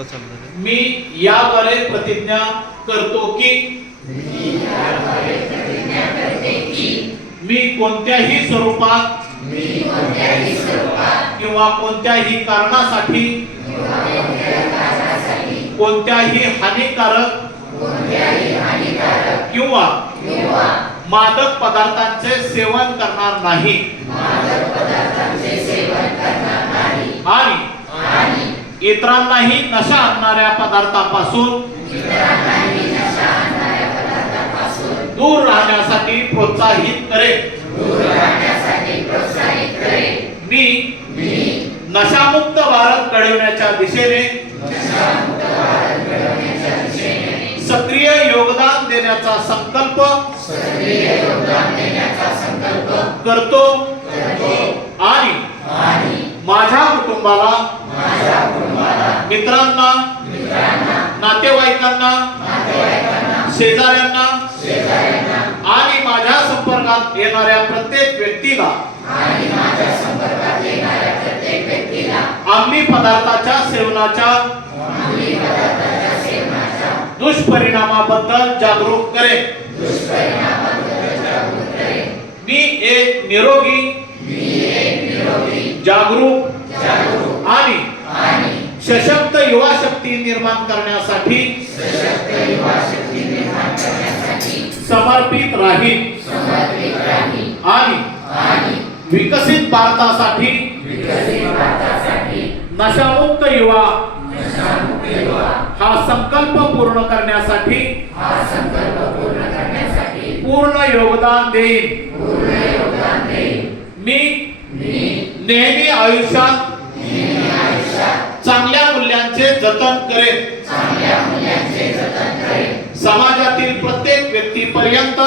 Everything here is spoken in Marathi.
आता चालू झालं. मी याद्वारे प्रतिज्ञा करतो की मी कोणत्याही स्वरूपात किंवा कोणत्याही कारणासाठी कोणत्याही हानिकारक किंवा मादक पदार्थांचे सेवन करणार नाही आणि इतरांनाही नशा आणणाऱ्या पदार्थापासून दूर राहण्यासाठी प्रोत्साहित करेन. मी नशामुक्त भारत घडवण्याच्या दिशेने सक्रिय योगदान देण्याचा संकल्प करतो आणि माझ्या कुटुंबाला, मित्रांना, नातेवाईकांना, शेजाऱ्यांना आणि माझ्या संपर्कात येणाऱ्या प्रत्येक व्यक्तीला अंमली पदार्थाच्या सेवनाच्या दुष्परिणामाबद्दल जागरूक करेन. मी एक निरोगी, जागरूक आणि सशक्त युवा शक्ती निर्माण करण्यासाठी समर्पित राहील आणि विकसित भारतासाठी नशामुक्त युवा हा संकल्प पूर्ण करण्यासाठी पूर्ण योगदान देईन. मी नेहमी आयुष्यात चांगल्या मूल्यांचे जतन करेन. समाजातील प्रत्येक व्यक्तीपर्यंत